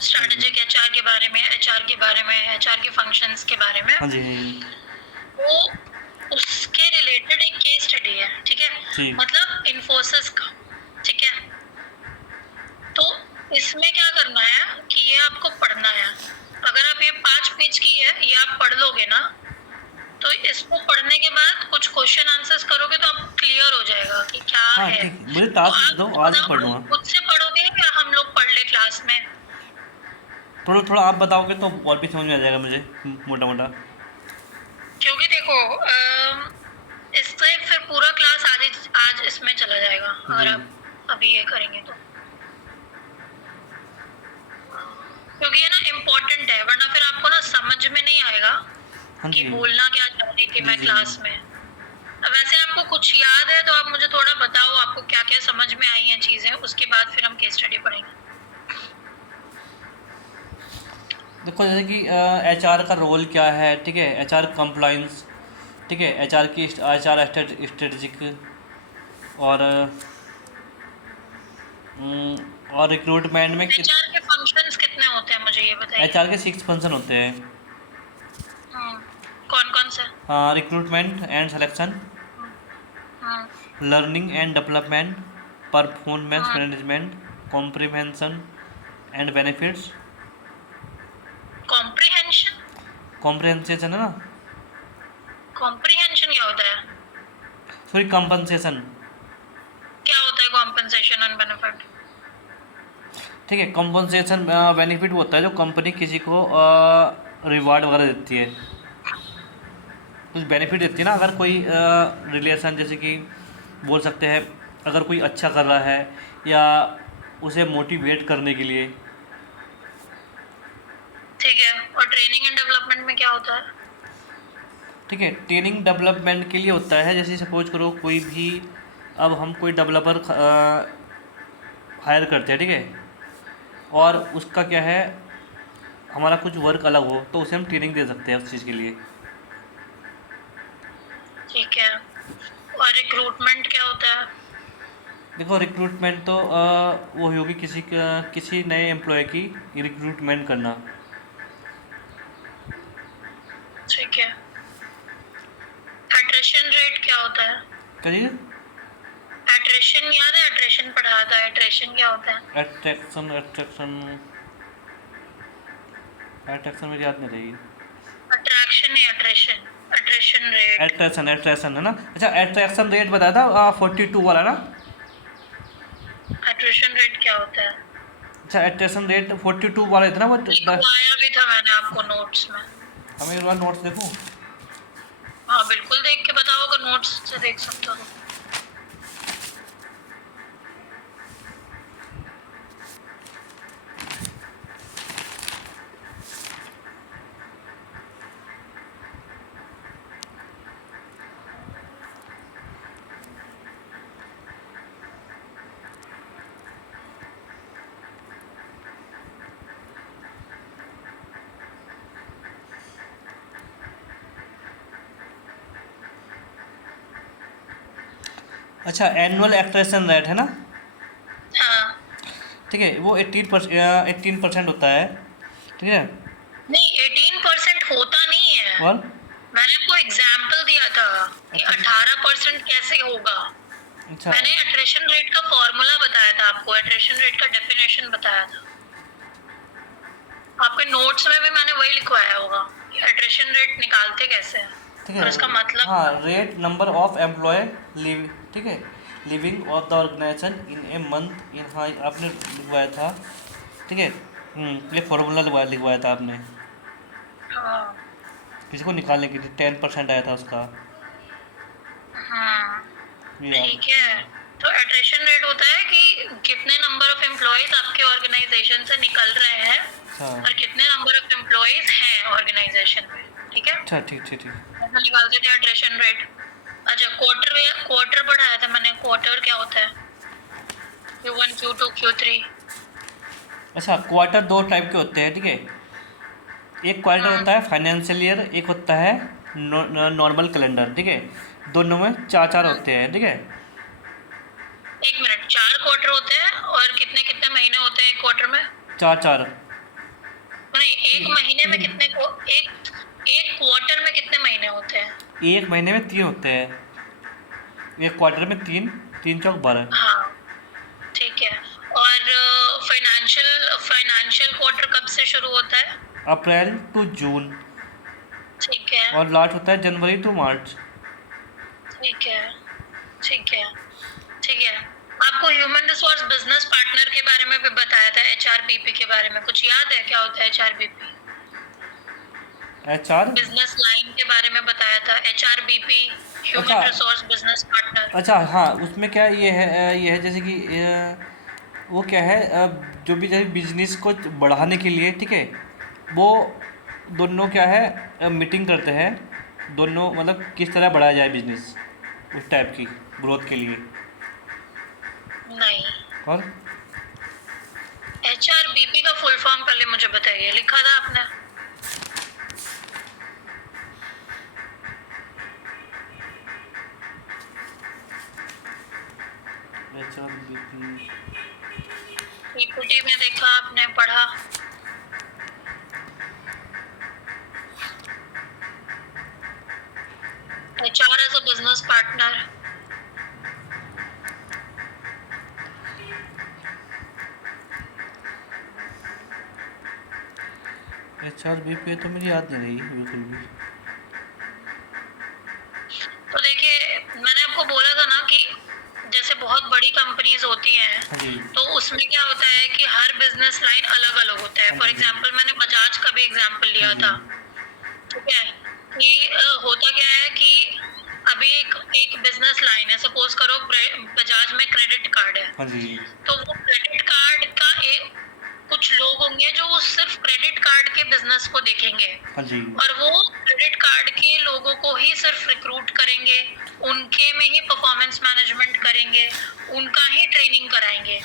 Strategic HR के बारे में, एचआर के बारे में, एचआर के फंक्शंस के बारे में। हाँ जी वो उसके रिलेटेड एक केस स्टडी है, ठीक है, जी मतलब इन्फोसिस का, ठीक है। तो इसमें क्या करना है कि ये आपको पढ़ना है। अगर आप ये 5 पेज की है, ये आप पढ़ लोगे ना, तो इसको पढ़ने के बाद कुछ क्वेश्चन आंसर्स करोगे तो आपको क्लियर हो जाएगा कि क्या हाँ है। ठीक है, मुझे तो टास्क दे आप दो, खुद आज ही पढ़ बताओ, लूँगा। खुद से पढ़ोगे या हम लोग पढ़ ले क्लास में? थोड़ा थोड़ा आप बताओगे तो और भी समझ में आ जाएगा मुझे, मोटा मोटा। क्योंकि देखो इससे फिर पूरा क्लास आज इसमें चला जाएगा जी अगर आप अभी ये करेंगे तो, क्योंकि ये ना इम्पोर्टेंट है, वरना फिर आपको ना समझ में नहीं आएगा हाँ कि जी बोलना क्या चाह रही थी जी मैं जी क्लास में। अब वैसे आपको कुछ याद है तो आप मुझे थोड़ा बताओ आपको क्या क्या समझ में आई हैं चीजें, उसके बाद फिर हम केस स्टडी पढ़ेंगे। देखो जैसे कि एचआर का रोल क्या है, ठीक है, एचआर कंप्लाइंस, ठीक है, एचआर की एचआर स्ट्रेटजिक और और रिक्रूटमेंट में एचआर के फंक्शंस कितने होते हैं मुझे ये बताइए। एचआर के 6 फंक्शन होते हैं। कौन कौन से? Recruitment and selection, hmm learning and development, performance hmm management, comprehension and benefits. Comprehension? Comprehension है ना, कॉम्प्रिहेंशन क्या होता है? Sorry compensation. क्या होता है कॉम्पेंसेशन एंड बेनिफिट? ठीक है, कंपनसेशन बेनिफिट वो होता है जो कंपनी किसी को रिवार्ड वगैरह देती है, कुछ बेनिफिट देती है ना। अगर कोई रिलेशन जैसे कि बोल सकते हैं, अगर कोई अच्छा कर रहा है या उसे मोटिवेट करने के लिए। ठीक है, और ट्रेनिंग एंड डेवलपमेंट में क्या होता है? ठीक है, ट्रेनिंग डेवलपमेंट के लिए होता है, जैसे सपोज करो कोई भी, अब हम कोई डेवलपर हायर करते हैं, ठीक है, और उसका क्या है, हमारा कुछ वर्क अलग हो तो उसे हम ट्रेनिंग दे सकते हैं उस चीज़ के लिए। ठीक है, और रिक्रूटमेंट क्या होता है? देखो रिक्रूटमेंट तो वो होगी किसी नए एम्प्लॉय की रिक्रूटमेंट करना। ठीक है, एट्रिशन रेट क्या होता है? कहिए। एट्रिशन याद है? एट्रिशन पढ़ा था, एट्रिशन क्या होता है? एट्रैक्शन एट्रैक्शन एट्रैक्शन में याद नहीं रहेगी। अट्रैक्शन नहीं, attrition, attrition rate. Attraction attraction है ना। अच्छा, एट्रैक्शन रेट बताया था 42 वाला ना। एट्रिशन रेट क्या होता है? अच्छा, एट्रैक्शन रेट 42 वाला था ना वो। लिखवाया भी था मैंने आपको नोट्स में। हमें एक बार नोट्स देखो। हाँ बिल्कुल, देख के बताओ अगर नोट्स से देख सकते हो तो। अच्छा, एनुअल एट्रैक्शन रेट है ना। हाँ, ठीक है, वो 18% होता है, ठीक है। नहीं 18% होता नहीं है, और मैंने आपको एग्जाम्पल दिया था कि अच्छा 18% कैसे होगा। अच्छा मैंने एट्रिशन रेट का फॉर्मूला बताया था आपको, एट्रिशन रेट का डेफिनेशन बताया था। आपके नोट्स में भी मैंने वही लिखवाया होगा कि एट्रिशन रेट निकालते कैसे हैं ठीक और है। उसका मतलब। हाँ, rate number of employee leave, ठीक है, leaving of the organization in a month in, हाँ आपने लिखवाया था, ठीक है। ये फॉर्मूला लिखवाया था आपने हाँ किसी को निकालने के लिए, 10% आया था उसका। हाँ ये याद। ठीक है, तो एट्रिशन रेट होता है कि कितने नंबर ऑफ एम्प्लॉयज आपके ऑर्गेनाइजेशन से निकल रहे हैं अच्छा और कितने नंबर ऑफ एम्प्लॉयज हैं ऑर्गेनाइजेशन में, ठीक है। अच्छा, ठीक ठीक ठीक। ऐसा निकालते थे एट्रिशन रेट। अच्छा, क्वार्टर पढ़ाया था मैंने, क्वार्टर क्या होता है? Q1 Q2 Q3। अच्छा, क्वार्टर दो टाइप के होते हैं, ठीक है। एक क्वार्टर हाँ, होता है फाइनेंशियल ईयर, एक होता है नॉर्मल कैलेंडर, ठीक है। दोनों में चार चार होते हैं, ठीक है। एक मिनट, 4 क्वार्टर होते हैं और कितने कितने महीने होते हैं एक क्वार्टर में? 4 नहीं, एक महीने में कितने को एक एक क्वार्टर में कितने महीने होते हैं? एक महीने में 3 होते हैं, एक क्वार्टर में 3, 3 चौक 12। हाँ, ठीक है। और फाइनेंशियल फाइनेंशियल क्वार्टर कब से शुरू होता है? अप्रैल टू जून, ठीक है, और लास्ट होता है जनवरी टू मार्च। ठीक है, ठीक है, ठीक है। आपको ह्यूमन रिसोर्स बिजनेस पार्टनर के बारे में भी बताया था, एचआरबीपी के बारे में कुछ याद है? क्या होता है एचआरबीपी? HR। बिजनेस लाइन के बारे में बताया था, एचआरबीपी ह्यूमन अच्छा रिसोर्स बिजनेस पार्टनर। अच्छा, हाँ उसमें क्या ये है जैसे कि वो क्या है, जो भी जैसे बिजनेस को बढ़ाने के लिए, ठीक है, वो दोनों क्या है मीटिंग करते हैं, दोनों मतलब किस तरह बढ़ाया जाए बिजनेस, उस टाइप की ग्रोथ के लिए। नहीं, और एचआरबीपी का फुल फॉर्म पहले मुझे बताइए, लिखा था आपने? पीपीटी में देखा आपने, पढ़ा? HR as a business partner. HRBP तो मुझे याद नहीं रही बिल्कुल भी। तो देखिए, मैंने आपको बोला था ना कि जैसे बहुत बड़ी कंपनीज होती हैं, हाँ जी। तो उसमें क्या होता है कि हर बिजनेस लाइन अलग अलग होता है। फॉर एग्जांपल मैंने बजाज का भी एग्जांपल लिया था, ठीक है, कि होता क्या है कि अभी एक बिजनेस लाइन है, सपोज करो बजाज में क्रेडिट कार्ड है, हाँ जी। तो वो क्रेडिट कार्ड का कुछ लोग होंगे जो वो सिर्फ क्रेडिट कार्ड के बिजनेस को देखेंगे, हाँ जी। और वो क्रेडिट कार्ड के लोगों को ही सिर्फ रिक्रूट करेंगे, उनके में ही परफॉर्मेंस मैनेजमेंट करेंगे, उनका ही ट्रेनिंग कराएंगे।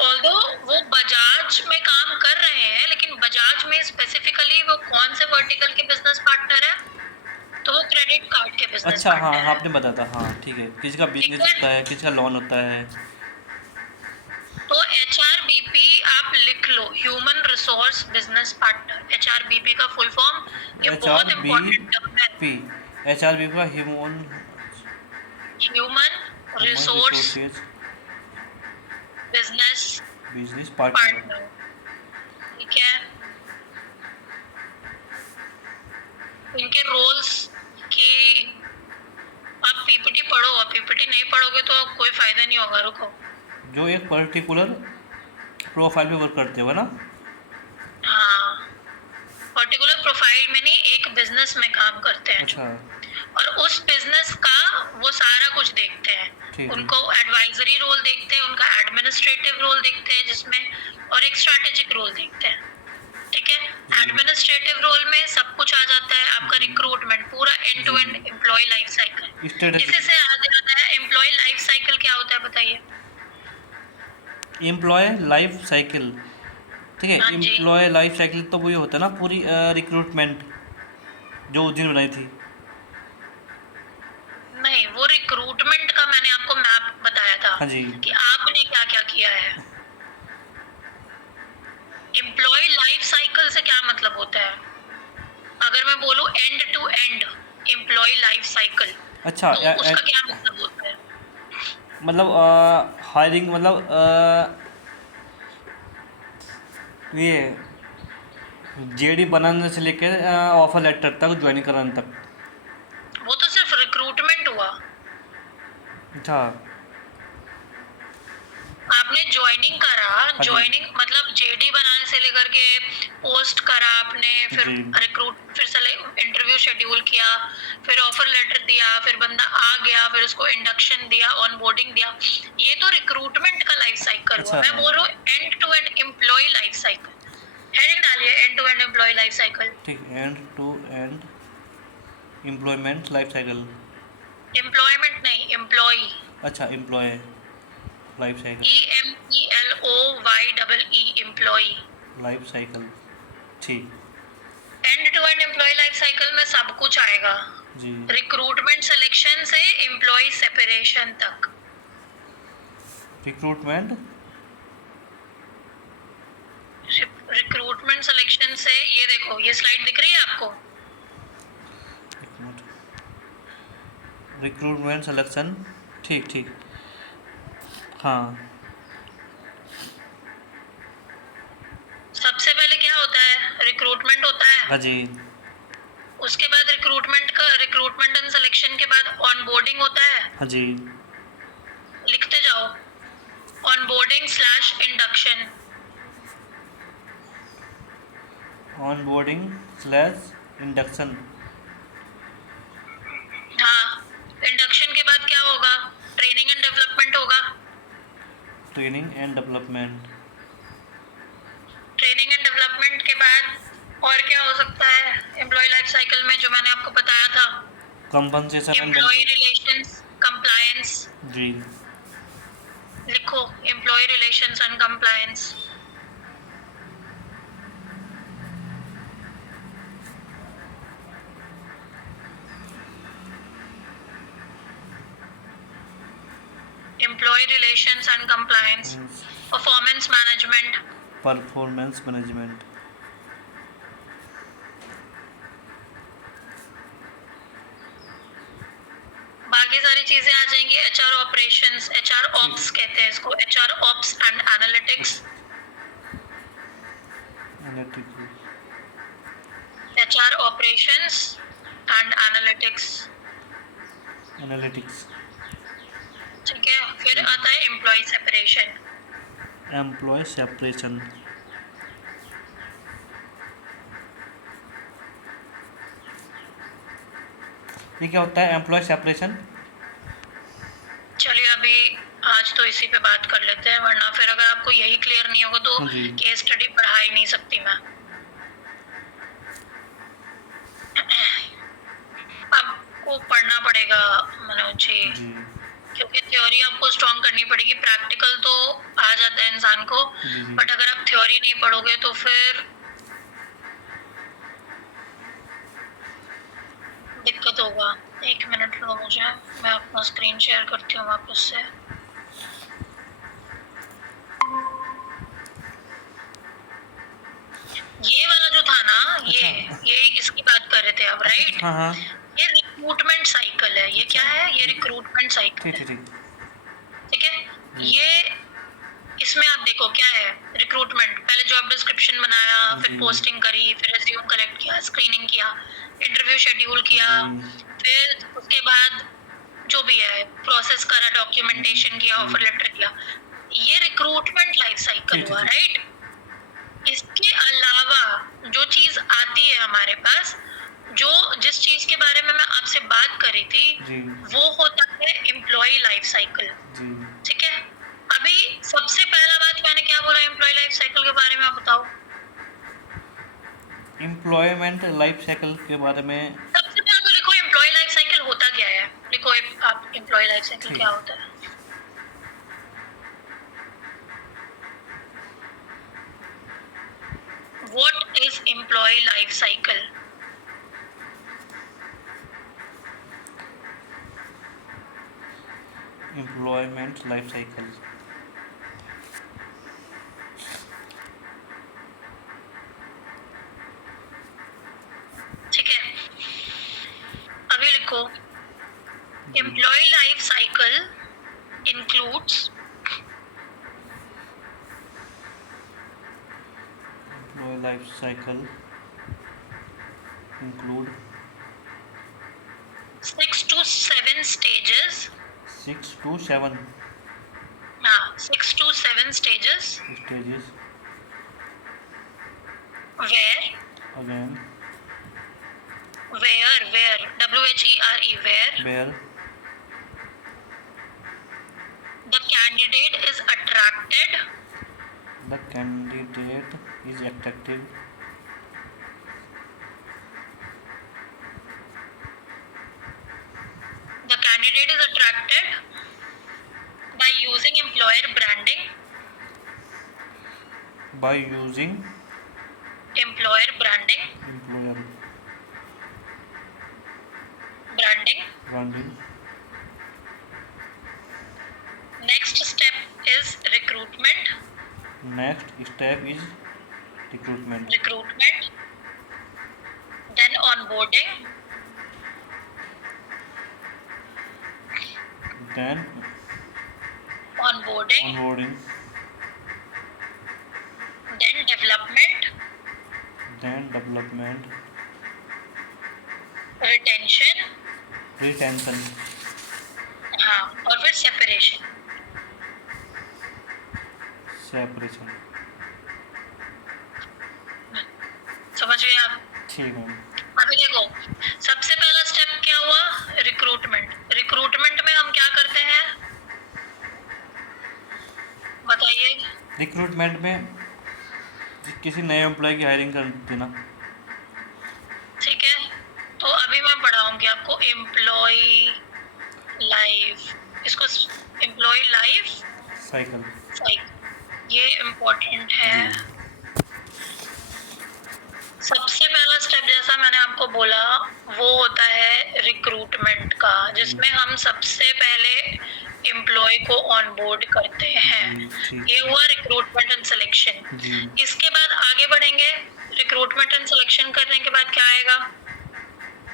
ऑल्दो वो बजाज में काम कर रहे हैं, लेकिन बजाज में स्पेसिफिकली वो कौन से वर्टिकल के बिजनेस पार्टनर है? तो वो क्रेडिट कार्ड के बिजनेस अच्छा, हाँ पार्टनर हाँ, है। आपने बताया था, हाँ ठीक है, किसी का बिजनेस ठीक है? होता है, किसी का लोन होता है। तो एचआरबीपी आप लिख लो, human resource business partner. HRBP का फुल फॉर्म, ये एच बहुत आर बी इंपॉर्टेंट टर्म है। पी HRBP का human human resource resources business business partner. Partner, ठीक है। इनके रोल्स की आप पीपीटी पढ़ो, आप पीपीटी नहीं पढ़ोगे तो कोई फायदा नहीं होगा। रुको, जो एक पर्टिकुलर प्रोफाइल पे वर्क करते हो ना। हाँ, पर्टिकुलर प्रोफाइल में नहीं, एक बिजनेस में काम करते हैं जो, अच्छा, और उस बिजनेस का वो सारा कुछ देखते हैं। ठीक है। उनको एडवाइजरी रोल देखते हैं, उनका एडमिनिस्ट्रेटिव रोल देखते हैं जिसमें, और एक स्ट्रैटेजिक रोल देखते हैं, ठीक है। एडमिनिस्ट्रेटिव रोल में सब कुछ आ जाता है, आपका रिक्रूटमेंट, पूरा end to end employee life cycle. Strategy, इसी से आ जाता है एम्प्लॉय लाइफ साइकिल। क्या होता है बताइए? एम्प्लॉय लाइफ साइकिल, ठीक है। हाँ जी। एम्प्लॉय लाइफ साइकिल तो वही होता है ना, पूरी रिक्रूटमेंट जो उस दिन बनाई थी। नहीं, वो रिक्रूटमेंट का मैंने आपको मैप बताया था, हाँ जी। कि आपने क्या क्या किया है। एम्प्लॉय लाइफ साइकिल से क्या मतलब होता है? अगर मैं बोलूं end to end employee life cycle, अच्छा, तो उसका क्या मतलब होता है? मतलब हायरिंग, मतलब ये JD बनाने से लेकर ऑफर लेटर तक, ज्वाइन कराने तक। वो तो सिर्फ रिक्रूटमेंट हुआ। अच्छा, आपने ज्वाइनिंग करा, जी। ज्वाइनिंग मतलब जेडी बनाने से लेकर के पोस्ट करा आपने, फिर जी। रिक्रूट, फिर इंटरव्यू शेड्यूल किया, फिर ऑफर लेटर दिया, फिर बंदा आ गया, फिर उसको इंडक्शन दिया, ऑनबोर्डिंग दिया। ये तो रिक्रूटमेंट का लाइफ साइकिल हुआ। अच्छा। मैं बोल रहा हूँ end to end employee life cycle. Heading डालिए, end to end employee life cycle. ठीक, end to end employment life cycle. Employment नहीं, एम्प्लॉय, अच्छा, employee life cycle, EMPLOYEE, employee. Life cycle, ठीक। End to end employee life cycle में सब कुछ आएगा, जी। रिक्रूटमेंट सिलेक्शन से एम्प्लॉय सेपरेशन तक। रिक्रूटमेंट ये स्लाइड दिख रही है आपको? रिक्रूटमेंट सिलेक्शन, ठीक ठीक, हाँ सबसे पहले क्या होता है? रिक्रूटमेंट होता है। हाँ जी, उसके बाद रिक्रूटमेंट एंड सिलेक्शन के बाद ऑनबोर्डिंग होता है। हाँ जी, लिखते जाओ, onboarding slash induction. Onboarding slash induction, हाँ, इंडक्शन के बाद क्या होगा? ट्रेनिंग एंड डेवलपमेंट होगा। Training and development, training and development के बाद और क्या हो सकता है एम्प्लॉय लाइफ साइकिल में, जो मैंने आपको बताया था? Compensation and employee relations, compliance. जी, लिखो, employee relations and compliance. Employee relations and compliance. Performance management. Performance management, बाकी सारी चीजें आ जाएंगी। एचआर ऑपरेशंस, एचआर ऑप्स कहते हैं इसको, HR ops and analytics. HR operations and analytics. Analytics, ठीक है, फिर आता है एम्प्लॉय सेपरेशन। एम्प्लॉय सेपरेशन, ये क्या होता है एम्प्लॉय सेपरेशन? चलिए अभी आज तो इसी पे बात कर लेते हैं, वरना फिर अगर आपको यही क्लियर नहीं होगा तो हाँ जी। केस स्टडी पढ़ा ही नहीं सकती मैं। आपको पढ़ना पड़ेगा मनोज जी, जी क्योंकि थ्योरी आपको स्ट्रॉन्ग करनी पड़ेगी। प्रैक्टिकल तो आ जाता है इंसान को, जी, बट अगर आप थ्योरी नहीं पढ़ोगे तो फिर दिक्कत होगा। एक मिनट लो मुझे, मैं अपना स्क्रीन शेयर करती हूँ वापस से। ये वाला जो था ना, ये इसकी बात कर रहे थे आप, राइट? हाँ हाँ, ये रिक्रूटमेंट साइकिल है। ये क्या है? ये रिक्रूटमेंट साइकिल ठीक है। ठीक ठीक, ठीक है, ये इसमें आप देखो क्या है। रिक्रूटमेंट, पहले जॉब डिस्क्रिप्शन बनाया, फिर पोस्टिंग करी, फिर रिज्यूम कलेक्ट किया, स्क्रीनिंग किया, इंटरव्यू शेड्यूल किया, फिर उसके बाद जो भी है प्रोसेस करा, डॉक्यूमेंटेशन किया, ऑफर लेटर किया। ये रिक्रूटमेंट लाइफ साइकिल हुआ, राइट? इसके अलावा जो चीज आती है हमारे पास, जो जिस चीज के बारे में मैं आपसे बात करी थी, जी वो होता है एम्प्लॉय लाइफ साइकिल। जी, ठीक है, अभी सबसे पहला बात मैंने क्या बोला एम्प्लॉय लाइफ साइकिल के बारे में, आप बताओ। एम्प्लॉयमेंट लाइफ साइकिल के बारे में, सबसे पहले तो लिखो एम्प्लॉय लाइफ साइकिल होता क्या है। लिखो आप एम्प्लॉय लाइफ साइकिल क्या होता है। What is employee life cycle? Employment life cycle, ठीक है, अभी लिखो employee life cycle includes employee life cycle include 6 to 7 stages. 6 to 7 हाँ, 6 to 7 stages stages, where again where where the candidate is attracted the candidate is attractive by using employer branding employer branding. branding. Next step is recruitment. Next step is recruitment. onboarding, then onboarding, onboarding, then development, then development, retention, retention, हाँ, और फिर separation. separation. समझ गए आप? ठीक है. अभी देखो, सबसे पहला स्टेप क्या हुआ? रिक्रूटमेंट. रिक्रूटमेंट में हम क्या करते हैं बताइए? रिक्रूटमेंट में किसी नए एम्प्लॉय की हायरिंग कर देना. ठीक है, तो अभी मैं पढ़ाऊंगी आपको एम्प्लॉय लाइफ. इसको एम्प्लॉय लाइफ साइकिल. ये इम्पोर्टेंट है. सबसे पहला स्टेप जैसा मैंने आपको बोला वो होता है रिक्रूटमेंट का, जिसमें हम सबसे पहले एम्प्लॉय को ऑनबोर्ड करते हैं. ये हुआ रिक्रूटमेंट एंड सिलेक्शन. इसके बाद आगे बढ़ेंगे. रिक्रूटमेंट एंड सिलेक्शन करने के बाद क्या आएगा?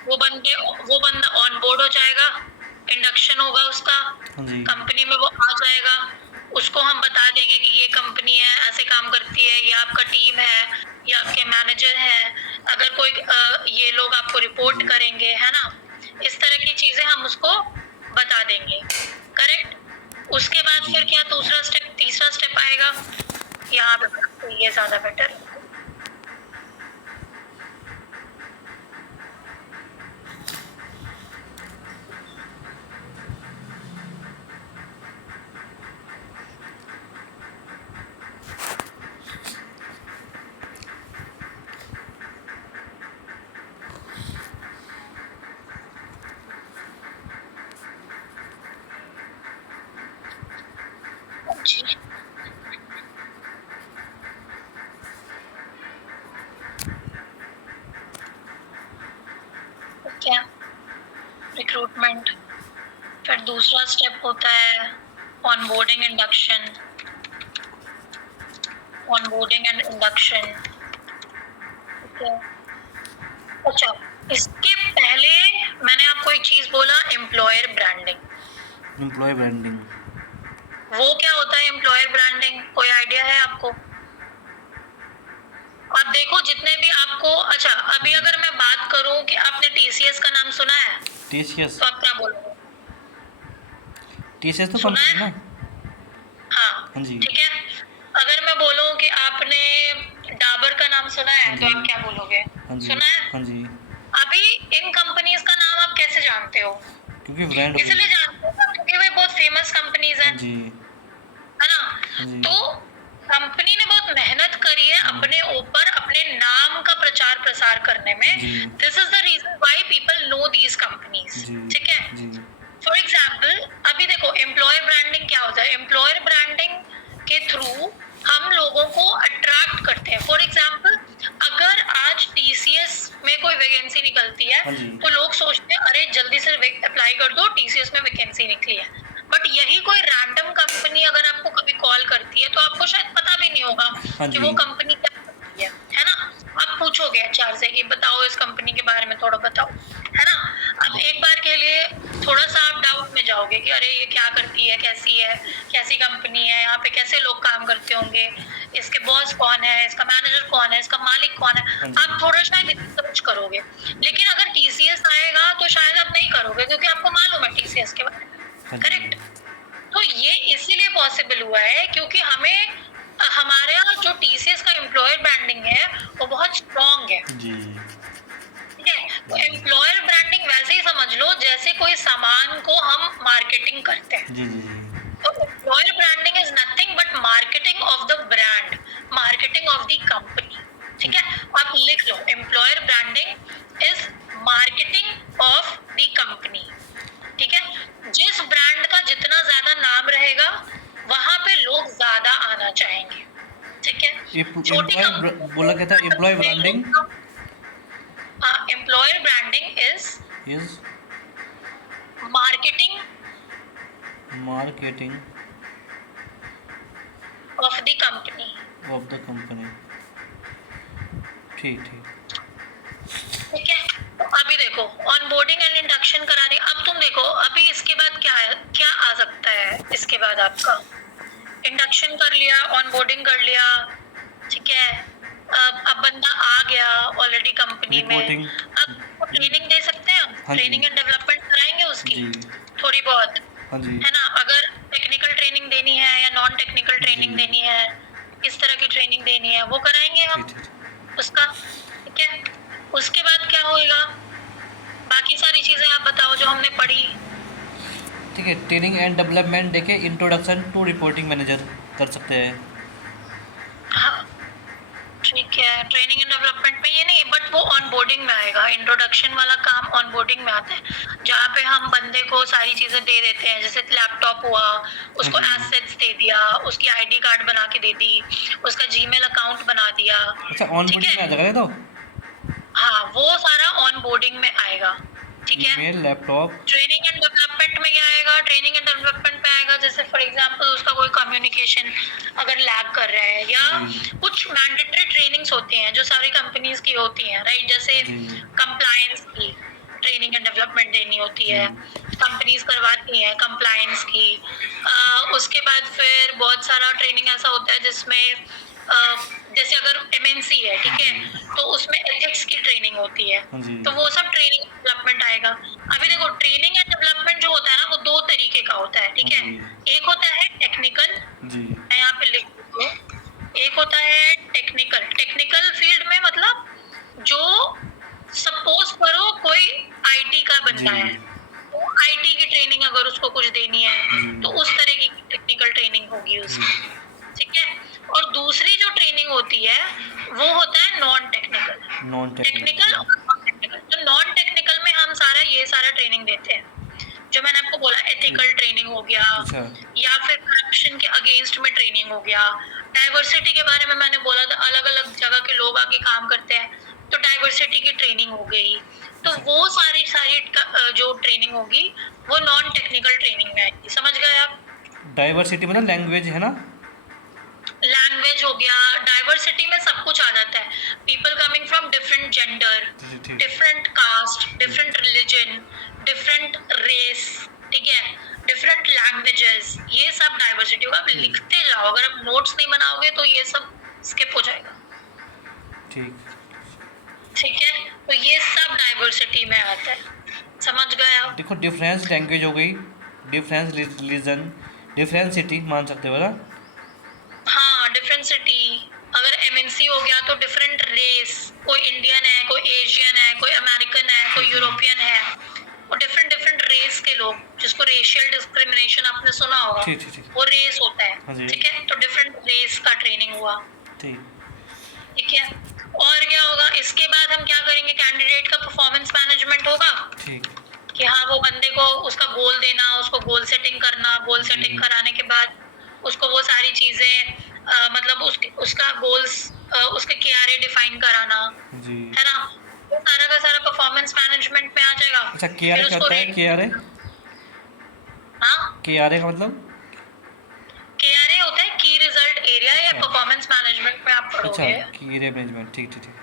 वो बंदा ऑनबोर्ड हो जाएगा, इंडक्शन होगा उसका, कंपनी में वो आ जाएगा. उसको हम बता देंगे कि ये कंपनी है, ऐसे काम करती है, ये आपका टीम है, ये आपके मैनेजर हैं, अगर कोई ये लोग आपको रिपोर्ट करेंगे, है ना. इस तरह की चीजें हम उसको बता देंगे. करेक्ट. उसके बाद फिर क्या दूसरा स्टेप, तीसरा स्टेप आएगा यहाँ पे. तो ये ज्यादा बेटर. क्या रिक्रूटमेंट. फिर दूसरा स्टेप होता है onboarding induction. Onboarding and induction. अच्छा, इसके पहले मैंने आपको एक चीज बोला, एम्प्लॉयर ब्रांडिंग. एम्प्लॉय ब्रांडिंग वो क्या होता है एम्प्लॉयर ब्रांडिंग? कोई आइडिया है आपको? आप देखो जितने भी आपको. अच्छा, अभी अगर मैं बात करूं कि आपने टीसीएस का नाम सुना है, टीसीएस. तो आप क्या बोलोगे? टीसीएस तो सुना कंपनी है? ना. हाँ जी. ठीक है. अगर मैं बोलूं कि आपने डाबर का नाम सुना है, तो आप क्या बोलोगे? सुना है. हाँ जी. अभी इन कंपनीज का नाम आप कैसे जानते हो? क्योंकि ब्रांड इसलिए जानते हो क्योंकि वे बहुत फेमस कंपनीज हैं, जी. है ना. तो कंपनी ने बहुत मेहनत करी है अपने ऊपर, अपने नाम का प्रचार प्रसार करने में. This is the reason why people know these companies. ठीक है. फॉर एग्जाम्पल अभी देखो एम्प्लॉयर ब्रांडिंग क्या होता है. एम्प्लॉयर ब्रांडिंग के थ्रू हम लोगों को अट्रैक्ट करते हैं. फॉर एग्जाम्पल अगर आज टीसीएस में कोई वैकेंसी निकलती है, तो लोग सोचते हैं अरे जल्दी से अप्लाई कर दो, टीसीएस में वैकेंसी निकली है. बट यही कोई रैंडम कंपनी अगर आपको कभी कॉल करती है, तो आपको शायद पता भी नहीं होगा कि वो कंपनी क्या करती है ना. आप पूछोगे एचआर से कि बताओ इस कंपनी के बारे में थोड़ा बताओ, है ना. अब एक बार के लिए थोड़ा सा आप डाउट में जाओगे कि अरे ये क्या करती है, कैसी कंपनी है, यहाँ पे कैसे लोग काम करते होंगे, इसके बॉस कौन है, इसका मैनेजर कौन है, इसका मालिक कौन है. आप थोड़ा शायद सर्च करोगे. लेकिन अगर टीसीएस आएगा तो शायद आप नहीं करोगे, क्योंकि आपको मालूम है टीसीएस के बारे में. करेक्ट. तो ये इसीलिए पॉसिबल हुआ है क्योंकि हमें हमारा जो टीसीएस का एम्प्लॉयर ब्रांडिंग है वो बहुत स्ट्रॉन्ग है. ठीक है. तो एम्प्लॉयर ब्रांडिंग वैसे ही समझ लो जैसे कोई सामान को हम मार्केटिंग करते हैं. तो employer branding is nothing but marketing of the brand, marketing of the company. ठीक है. आप लिख लो employer branding is marketing of the company. ठीक है. जिस ब्रांड का जितना ज्यादा नाम रहेगा वहां पे लोग ज्यादा आना चाहेंगे. ठीक है. बोला क्या था employee branding? Employer branding is marketing of the company. ठीक. ठीक है. तो देखो ऑनबोर्डिंग एंड इंडक्शन करा रही, अब तुम देखो अभी इसके बाद क्या आ सकता है। इसके बाद आपका इंडक्शन कर लिया, ऑनबोर्डिंग कर लिया, ठीक है। अब बंदा आ गया ऑलरेडी कंपनी में, रिपोर्टिंग। अब ट्रेनिंग दे सकते हैं हम, हाँ जी। ट्रेनिंग एंड डेवलपमेंट कराएंगे उसकी जी। थोड़ी बहुत, हाँ जी। है ना। अगर टेक्निकल ट्रेनिंग देनी है या नॉन टेक्निकल ट्रेनिंग जी। देनी है, किस तरह की ट्रेनिंग देनी है वो कराएंगे हम ठीक। उसका, ठीक है। उसके बाद क्या होएगा, बाकी सारी चीजें आप बताओ जो हमने पढ़ी। ठीक है, ट्रेनिंग एंड डेवलपमेंट देखिए, इंट्रोडक्शन टू रिपोर्टिंग मैनेजर कर सकते हैं। हाँ ठीक है, ट्रेनिंग एंड डेवलपमेंट में ये नहीं, बट वो ऑनबोर्डिंग में आएगा। इंट्रोडक्शन वाला काम ऑनबोर्डिंग में आता है, जहाँ पे हम बंदे को सारी चीजें दे देते हैं, जैसे लैपटॉप हुआ, उसको एसेट्स दे दिया, उसकी आईडी कार्ड बना के दे दी, उसका जीमेल अकाउंट बना दिया, अच्छा, ऑन ठीक बोर्डिंग में आ है। जाएगा ये तो। हाँ वो सारा ऑनबोर्डिंग में आएगा, ठीक है। Email, laptop. Training and development में क्या आएगा, ट्रेनिंग एंड डेवलपमेंट में आएगा जैसे फॉर एग्जांपल उसका कोई कम्युनिकेशन अगर लैग कर रहा है, या कुछ मैंडेटरी ट्रेनिंग्स होती हैं जो सारी कंपनीज की होती हैं, राइट। जैसे कंप्लायंस की ट्रेनिंग एंड डेवलपमेंट देनी होती है, कंपनीज करवाती हैं कंप्लायंस की। उसके बाद फिर बहुत सारा ट्रेनिंग ऐसा होता है जिसमें जैसे अगर एमएनसी है, ठीक है, तो उसमें एथिक्स की ट्रेनिंग होती है, तो वो सब ट्रेनिंग डेवलपमेंट आएगा। अभी देखो ट्रेनिंग एंड डेवलपमेंट जो होता है ना, वो दो तरीके का होता है, ठीक है। एक होता है टेक्निकल, मैं यहाँ पे लिख दूँ, एक होता है टेक्निकल। टेक्निकल फील्ड में मतलब जो सपोज करो कोई आईटी का बंदा है, तो आईटी की ट्रेनिंग अगर उसको कुछ देनी है तो उस तरह की टेक्निकल ट्रेनिंग होगी उसकी, ठीक है। और दूसरी जो ट्रेनिंग होती है वो होता है नॉन टेक्निकल। टेक्निकल और नॉन टेक्निकल, तो नॉन टेक्निकल में हम ये सारा ट्रेनिंग देते हैं जो मैंने आपको बोला, एथिकल ट्रेनिंग हो गया, या फिर करप्शन के अगेंस्ट में ट्रेनिंग हो गया। डाइवर्सिटी के बारे में मैंने बोला था, अलग अलग जगह के लोग आके काम करते हैं, तो डाइवर्सिटी की ट्रेनिंग हो गई। तो वो सारी जो ट्रेनिंग होगी वो नॉन टेक्निकल ट्रेनिंग में आएगी, समझ गए आप। डाइवर्सिटी मतलब लैंग्वेज है ना, लैंग्वेज हो गया, डाइवर्सिटी में सब कुछ आ जाता है। People coming from different gender, different caste, different religion, different race, ठीक है, डिफरेंट लैंग्वेजेस, ये सब डाइवर्सिटी होगा। आप लिखते जाओ, अगर आप नोट्स नहीं बनाओगे तो ये सब स्किप हो जाएगा, ठीक है। तो ये सब डाइवर्सिटी में आता है, समझ गए आप। देखो डिफरेंस लैंग्वेज हो गई, डिफरेंस रिलीजन, डिफरेंस सिटी मान सकते हो ना। हाँ डिफरेंट सिटी, अगर एमएनसी हो गया तो डिफरेंट रेस, कोई इंडियन है, कोई एशियन है, कोई अमेरिकन है, कोई यूरोपियन है, और डिफरेंट डिफरेंट रेस के लोग, जिसको रेशियल डिस्क्रिमिनेशन आपने सुना होगा, वो रेस होता है, ठीक है। तो डिफरेंट रेस का ट्रेनिंग हुआ, ठीक है। और क्या होगा इसके बाद, हम क्या करेंगे, कैंडिडेट का परफॉर्मेंस मैनेजमेंट होगा, कि हाँ वो बंदे को उसका गोल देना, उसको गोल सेटिंग करना, गोल सेटिंग कराने के बाद उसको वो सारी चीजें मतलब उसका गोल्स, उसके केआरए डिफाइन कराना, है ना। वो सारा का सारा परफॉर्मेंस मैनेजमेंट में आ जाएगा। अच्छा, केआरए क्या होता है? केआरए, हाँ केआरए का मतलब केआरए होता है की रिजल्ट एरिया, या परफॉर्मेंस मैनेजमेंट में आप पढ़ोगे। अच्छा, की मैनेजमेंट, ठीक ठीक ठीक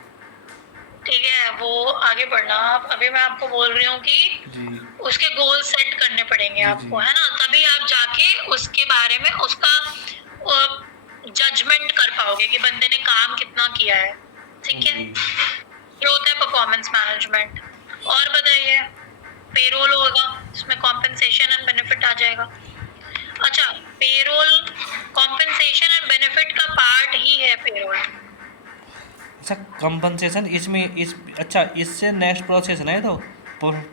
ठीक है, वो आगे बढ़ना। अभी मैं आपको बोल रही हूँ कि उसके गोल सेट करने पड़ेंगे आपको, है ना, तभी आप जाके उसके बारे में उसका जजमेंट कर पाओगे कि बंदे ने काम कितना किया है, ठीक है। ये होता है परफॉर्मेंस मैनेजमेंट। और बताइए, पेरोल होगा, इसमें कॉम्पेंसेशन एंड बेनिफिट आ जाएगा। अच्छा, पेरोल कॉम्पेंसेशन एंड बेनिफिट का पार्ट ही है पेरोल। अच्छा, कंपनसेशन अच्छा, इससे नेक्स्ट प्रोसेस है ना, तो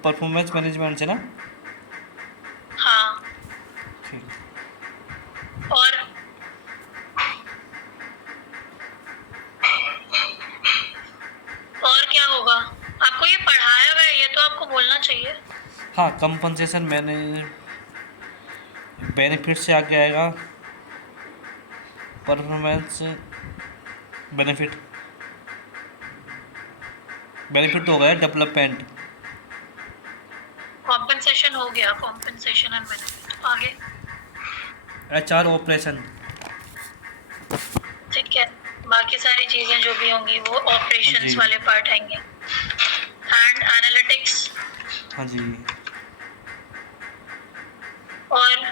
परफॉर्मेंस मैनेजमेंट से ना। हाँ, और क्या होगा, आपको ये पढ़ाया हुआ है, ये तो आपको बोलना चाहिए। हाँ, कंपनसेशन मैंने बेनिफिट से आगे आएगा परफॉर्मेंस बेनिफिट तो होगा डेवलपमेंट। कॉम्पेंसेशन हो गया, कॉम्पेंसेशन एंड बेनिफिट आगे। एचआर ऑपरेशन, ठीक है, बाकी सारी चीजें जो भी होंगी वो ऑपरेशंस वाले पार्ट आएंगे, एंड एनालिटिक्स। हाँ जी। और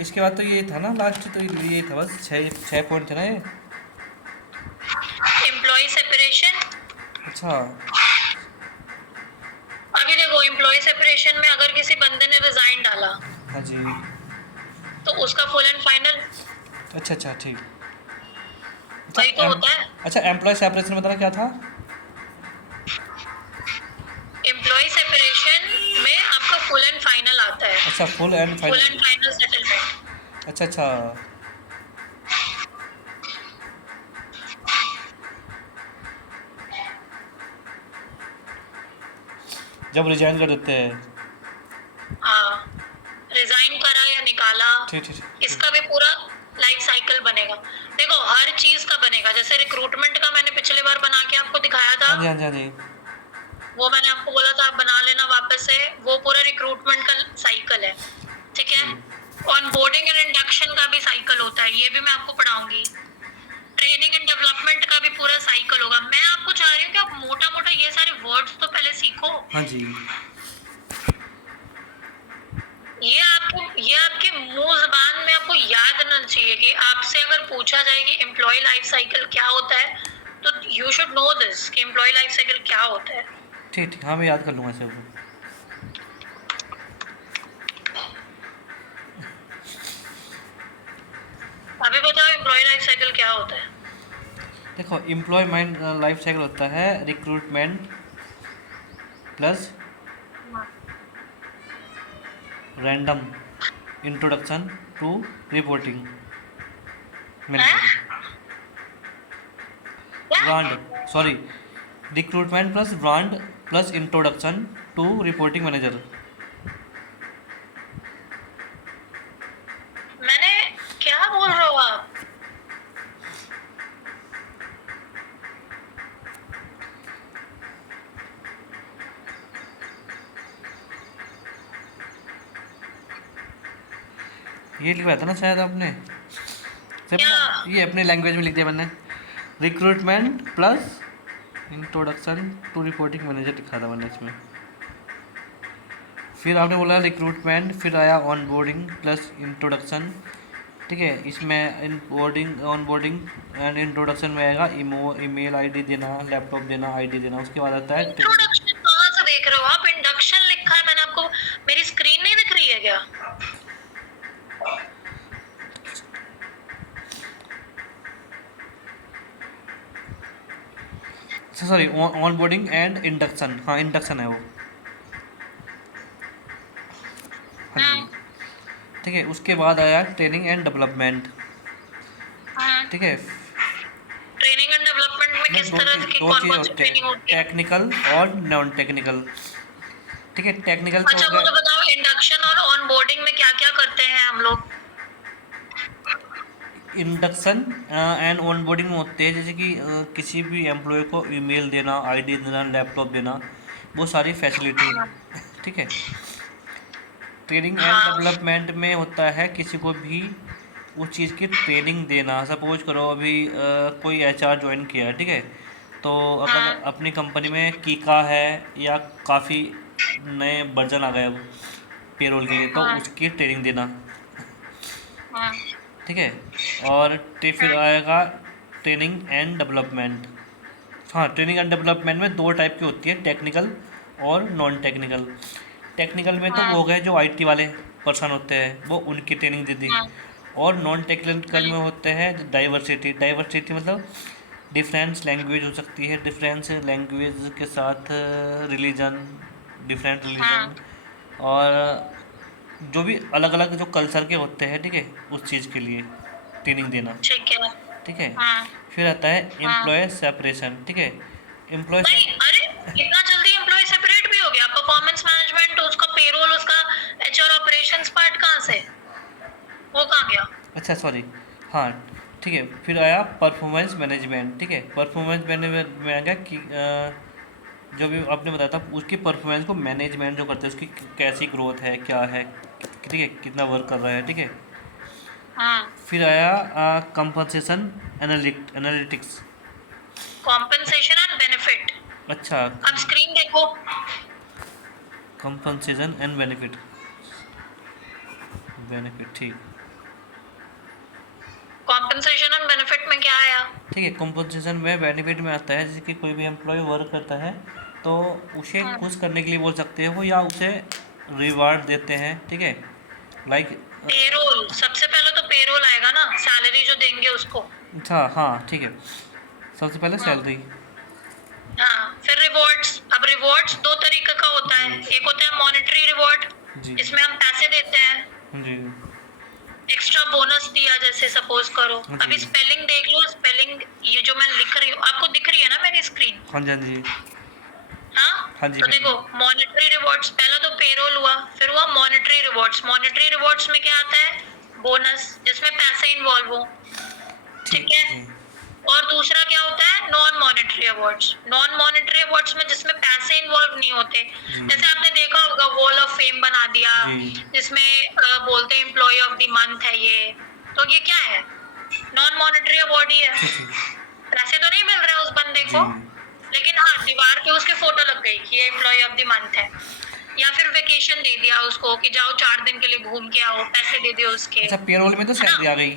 इसके बाद तो ये था ना लास्ट, तो ये था बस, छः पॉइंट थे ना ये। Employee separation. अच्छा। अभी देखो एम्प्लॉय सेपरेशन में अगर किसी बंदे ने रिजाइन डाला हाँ जी। तो उसका फुल एंड फाइनल अच्छा अच्छा ठीक। वही तो होता है। अच्छा, एम्प्लॉय सेपरेशन मतलब क्या था? एम्प्लॉय सेपरेशन में आपका फुल एंड फाइनल आता है। अच्छा, full and full final. And final settlement. अच्छा अच्छा। जब रिजाइन कर देते हैं। हाँ, रिजाइन करा या निकाला, ठीक ठीक ठीक। इसका भी पूरा लाइफ साइकिल बनेगा। देखो हर चीज का बनेगा, जैसे रिक्रूटमेंट का मैंने पिछले बार बना के आपको दिखाया था, हाँ जी हाँ जी हाँ जी। वो मैंने आपको बोला था आप बना लेना वापस से, वो पूरा रिक्रूटमेंट का साइकिल है। ठीक है। ऑन बोर्डिंग एंड इंडक्शन का भी साइकिल होता है, ये भी मैं आपको पढ़ाऊंगी। ट्रेनिंग एंड डेवलपमेंट का भी पूरा साइकिल होगा। मैं आपको चाह रही हूँ कि आप मोटा मोटा ये सारे वर्ड्स तो पहले सीखो। हाँ जी। ये आपके मुंह जबान में आपको याद ना चाहिए कि आपसे अगर पूछा जाए कि एम्प्लॉय लाइफ साइकिल क्या होता है, तो यू शुड नो दिस कि एम्प्लॉय लाइफ साइकिल क्या होता है। ठीक ठीक, हाँ मैं याद कर लूँगा सब। अभी बताओ एम्प्लॉय लाइफ साइकिल क्या होता है। देखो, एम्प्लॉयमेंट लाइफ साइकिल होता है recruitment plus random introduction to reporting manager. Brand, sorry, recruitment plus brand plus introduction to reporting manager. मैंने क्या बोल रहे हो आप? ये लिखवाया था ना शायद आपने, सिर्फ क्या? ये अपने लैंग्वेज में लिख दिया मैंने, recruitment plus introduction to reporting manager लिखा था मैंने इसमें। फिर आपने बोला रिक्रूटमेंट, फिर आया ऑन बोर्डिंग प्लस इंट्रोडक्शन। ठीक है, इसमें in boarding on boarding and introduction में आएगा ईमेल आईडी देना, लैपटॉप देना, आईडी देना। उसके बाद आता है इंट्रोडक्शन कहाँ से देख रहे हो आप? इंडक्शन लिखा है मैंने आपको, मेरी स्क्रीन नहीं दिख रही है क्या? Sorry, on boarding and induction, हाँ इंडक्शन है वो। हाँ जी। ठीक है, उसके बाद आया ट्रेनिंग एंड डेवलपमेंट। ठीक है, ट्रेनिंग एंड डेवलपमेंट में किस तरह की दो कौन चीज़ कौन सी होते हैं, ट्रेनिंग होती है? टेक्निकल और नॉन टेक्निकल। ठीक है, टेक्निकल तो अच्छा हो मुझे गया। बताओ इंडक्शन और ऑन बोर्डिंग में क्या क्या करते हैं हम लोग? इंडक्शन एंड ऑन बोर्डिंग में होते हैं जैसे कि किसी भी एम्प्लॉय को ईमेल देना, आईडी देना, लैपटॉप देना, वो सारी फैसिलिटी। ठीक है। ट्रेनिंग एंड हाँ। डेवलपमेंट में होता है किसी को भी उस चीज़ की ट्रेनिंग देना। सपोज करो अभी कोई एचआर ज्वाइन किया है, ठीक है, तो अगर अपनी कंपनी में कीका है या काफ़ी नए वर्जन आ गए अब पेरोल के लिए, तो उसकी ट्रेनिंग देना। ठीक है। और फिर आएगा ट्रेनिंग एंड डेवलपमेंट। हाँ, ट्रेनिंग एंड डेवलपमेंट में दो टाइप की होती है, टेक्निकल और नॉन टेक्निकल। टेक्निकल में तो वो हो गए जो आईटी वाले पर्सन होते हैं, वो उनकी ट्रेनिंग दे दी। और नॉन टेक्निकल में होते हैं डाइवर्सिटी। डाइवर्सिटी मतलब डिफरेंस लैंग्वेज हो सकती है, डिफरेंस लैंग्वेज के साथ रिलीजन, डिफरेंट रिलीजन, और जो भी अलग अलग जो कल्चर के होते हैं, ठीक है, उस चीज़ के लिए ट्रेनिंग देना। ठीक है। ठीक है। फिर आता है एम्प्लॉय सेपरेशन। ठीक है, एम्प्लॉय नहीं, अरे इतना जल्दी एम्प्लॉय सेपरेट भी हो गया? परफॉर्मेंस मैनेजमेंट, उसका पेरोल, उसका एचआर ऑपरेशंस पार्ट कहाँ से, वो कहाँ गया? अच्छा सॉरी, हाँ ठीक है। फिर आया परफॉर्मेंस मैनेजमेंट। ठीक है, परफॉर्मेंस मैनेजमेंट में आ गया कि जो भी आपने बताया था उसकी परफॉर्मेंस को मैनेजमेंट जो करते हैं, उसकी कैसी ग्रोथ है, क्या है, ठीक है, कितना वर्क कर रहा है। ठीक है, फिर आया compensation analytics. Compensation and benefit. अच्छा, अब स्क्रीन देखो। कंपनसेशन एंड बेनिफिट, ठीक। कॉम्पनसेशन एंड बेनिफिट में क्या आया? ठीक है, कंपनसेशन में बेनिफिट में आता है जैसे कि कोई भी एम्प्लॉय वर्क करता है तो उसे खुश करने के लिए बोल सकते हैं वो, या उसे रिवार्ड देते हैं, ठीक है, लाइक। पेरोल, सबसे पहले तो पेरोल आएगा ना, सैलरी जो देंगे उसको। अच्छा, हाँ ठीक है, सबसे पहले सैलरी। हाँ, फिर रिवॉर्ड्स। अब रिवॉर्ड्स दो तरीके का होता है, एक होता है मॉनेटरी रिवॉर्ड, जी इसमें हम पैसे देते हैं, जी एक्स्ट्रा बोनस दिया जैसे सपोज करो। जी। अभी स्पेलिंग देख लो, स्पेलिंग ये जो मैं लिख रही हूँ आपको दिख रही है ना मेरी स्क्रीन? हाँ जी, हाँ जी, हाँ, हाँ जी, तो हाँ जी। देखो मॉनेटरी रिवॉर्ड्स, पहला तो पेरोल हुआ, फिर हुआ मॉनेटरी रिवॉर्ड्स। मॉनेटरी रिवॉर्ड्स में क्या आता है? बोनस, जिसमें पैसे इन्वॉल्व हो, ठीक है। जी और दूसरा क्या होता है? Non monetary awards. Non monetary awards में जिसमें पैसे इन्वॉल्व नहीं होते, जी। जैसे आपने देखा होगा वॉल ऑफ फेम बना दिया, जी। जिसमें बोलते हैं एम्प्लॉय ऑफ द मंथ है ये, तो ये क्या है? नॉन मॉनेटरी अवार्ड ही है। ठीक। पैसे तो नहीं मिल रहे उस बंदे जी। को, लेकिन हाँ दीवार पे उसके फोटो लग गई कि ये एम्प्लॉय ऑफ द मंथ है। या फिर वेकेशन दे दिया उसको कि जाओ 4 दिन के लिए घूम के आओ, पैसे दे दिए उसके, अच्छा, पेरोल में तो है ना? सैलरी आ गई।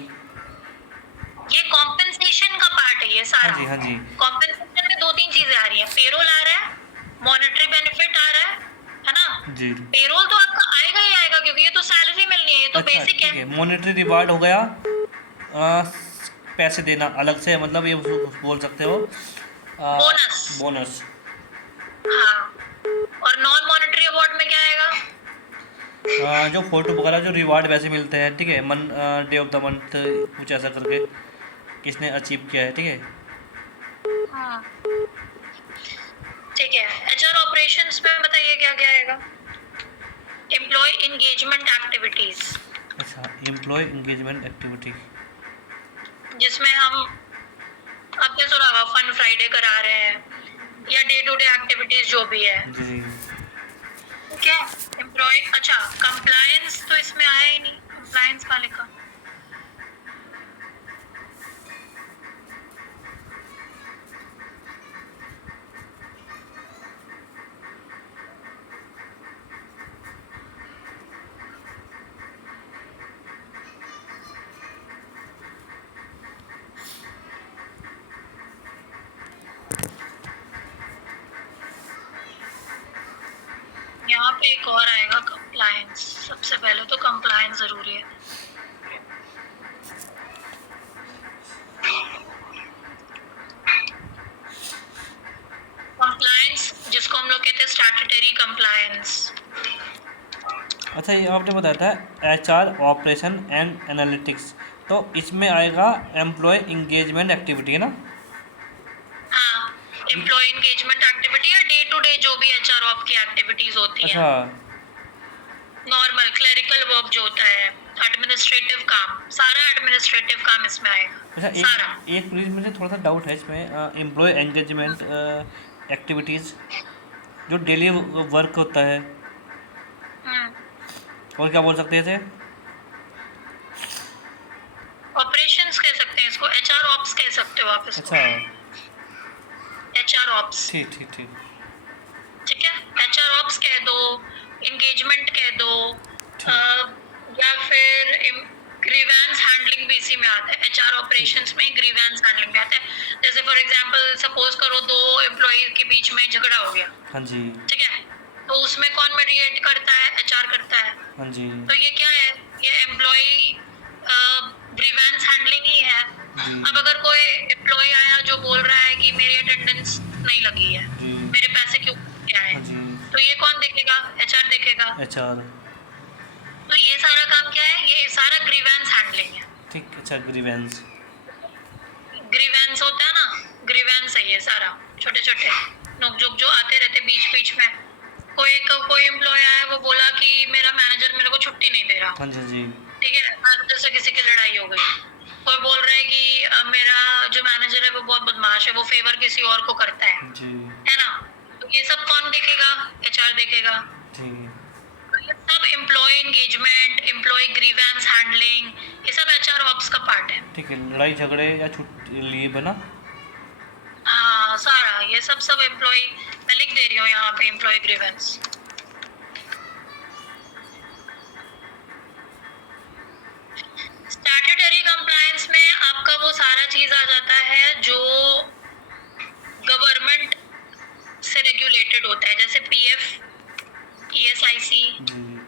ये कॉम्पेंसेशन का पार्ट है ये सारा। हाँ जी, हाँ जी। कॉम्पेंसेशन में 2-3 चीजें आ रही हैं, पेरोल आ रहा है, मॉनेटरी बेनिफिट आ रहा है ना? जी। पेरोल तो आपका आएगा ही आएगा क्योंकि ये तो सैलरी मिलनी है, ये तो अच्छा, बेसिक ठीक है। है, मॉनेटरी रिवार्ड हो गया, पैसे देना अलग से, मतलब ये बोल सकते हो बोनस। बोनस। हाँ, और नॉन मॉनेटरी अवार्ड में क्या आएगा? जो फोटो वगैरह, जो रिवार्ड वैसे मिलते हैं, ठीक है, डे ऑफ द मंथ, कुछ ऐसा करके किसने अचीव किया है, ठीक है। हाँ, ठीक है। एचआर ऑपरेशंस में बताइए क्या क्या आएगा? एम्प्लॉय एंगेजमेंट एक्टिविटीज, अच्छा, एम्प्लॉय एंगेजमेंट एक्टिविटी। जिसमें हम, आपने सुना होगा फन फ्राइडे करा रहे हैं, या डे टू डे एक्टिविटीज जो भी है, जी। ठीक है। एम्प्लॉय, अच्छा कंप्लायंस तो इसमें आया ही नहीं, कंप्लायंस का लिखा। यहाँ पे एक और आएगा कंप्लायंस, सबसे पहले तो कंप्लायंस जरूरी है। कंप्लायंस जिसको हम लोग कहते हैं स्टैट्यूटरी कंप्लायंस। अच्छा, ये आपने बताया था HR ऑपरेशन एंड एनालिटिक्स, तो इसमें आएगा एम्प्लॉय इंगेजमेंट एक्टिविटी, है ना? हाँ, एम्प्लॉय एंगेजमेंट एक्टिविटी या डे टू डे जो भी एचआर ऑप की एक्टिविटीज होती हैं। अच्छा। नॉर्मल क्लरिकल वर्क जो होता है, एडमिनिस्ट्रेटिव काम, सारा एडमिनिस्ट्रेटिव काम इसमें आएगा। अच्छा, सारा। एक प्लीज, मुझे थोड़ा सा डाउट है इसमें, एम्प्लॉय एंगेजमेंट एक्टिविटीज़ जो डेली वर्क होता है, और क्या बोल सकते हैं इसे? ऑपरेशंस कह सकते हैं इसको, एचआर ऑप्स कह सकते हो आप इसको। अच्छा, एचआर ऑप्स, ठीक ठीक ठीक। ठीक है। एचआर ऑप्स कह दो, एंगेजमेंट कह दो, या फिर ग्रीवेंस हैंडलिंग भी इसी में आता है। एचआर ऑपरेशंस में ग्रीवेंस हैंडलिंग में आता है। जैसे फॉर एग्जांपल सपोज करो 2 एम्प्लॉय के बीच में झगड़ा हो गया, हाँ जी, ठीक है, तो उसमें कौन मीडिएट करता है? एचआर करता है। हाँ जी, तो ये क्या है? ये एम्प्लॉय ग्रीवेंस हैंडलिंग ही है। जी, अब अगर कोई एम्प्लॉय आया जो बोल रहा है कि मेरी अटेंडेंस नहीं लगी है, जी, मेरे पैसे क्यों क्या है, हाँ जी, तो ये कौन देखेगा? एचआर देखेगा। HR, तो ये सारा काम क्या है? ये सारा ग्रीवेंस हैंडलिंग है। ठीक। अच्छा, ग्रीवेंस। ग्रीवेंस होता है ना, ग्रीवेंस है ये सारा, छोटे छोटे नोकझोंक जो आते रहते बीच बीच में। कोई एम्प्लॉय आया, वो बोला कि मेरा मैनेजर मेरे को छुट्टी नहीं दे रहा, हाँ जी, जी, ठीक है, मैनेजर से किसी की लड़ाई हो गई। कोई बोल रहा है कि मेरा जो मैनेजर है वो बहुत बदमाश है, वो फेवर किसी और को करता जी, है ना? तो ये सब कौन देखेगा? एचआर देखेगा। ठीक। तो ये सब employee engagement, employee grievance handling, ये सब एचआर ठीक है, लड़ाई झगड़े या छुट्टी लीव है ना। हाँ सारा ये सब एम्प्लॉय, मैं लिख दे रही हूँ यहाँ पे एम्प्लॉय ग्रीवेंस। स्टैट्यूटरी कंप्लायंस में आपका वो सारा चीज आ जाता है जो गवर्नमेंट से रेगुलेटेड होता है, जैसे पीएफ, ईएसआईसी, जी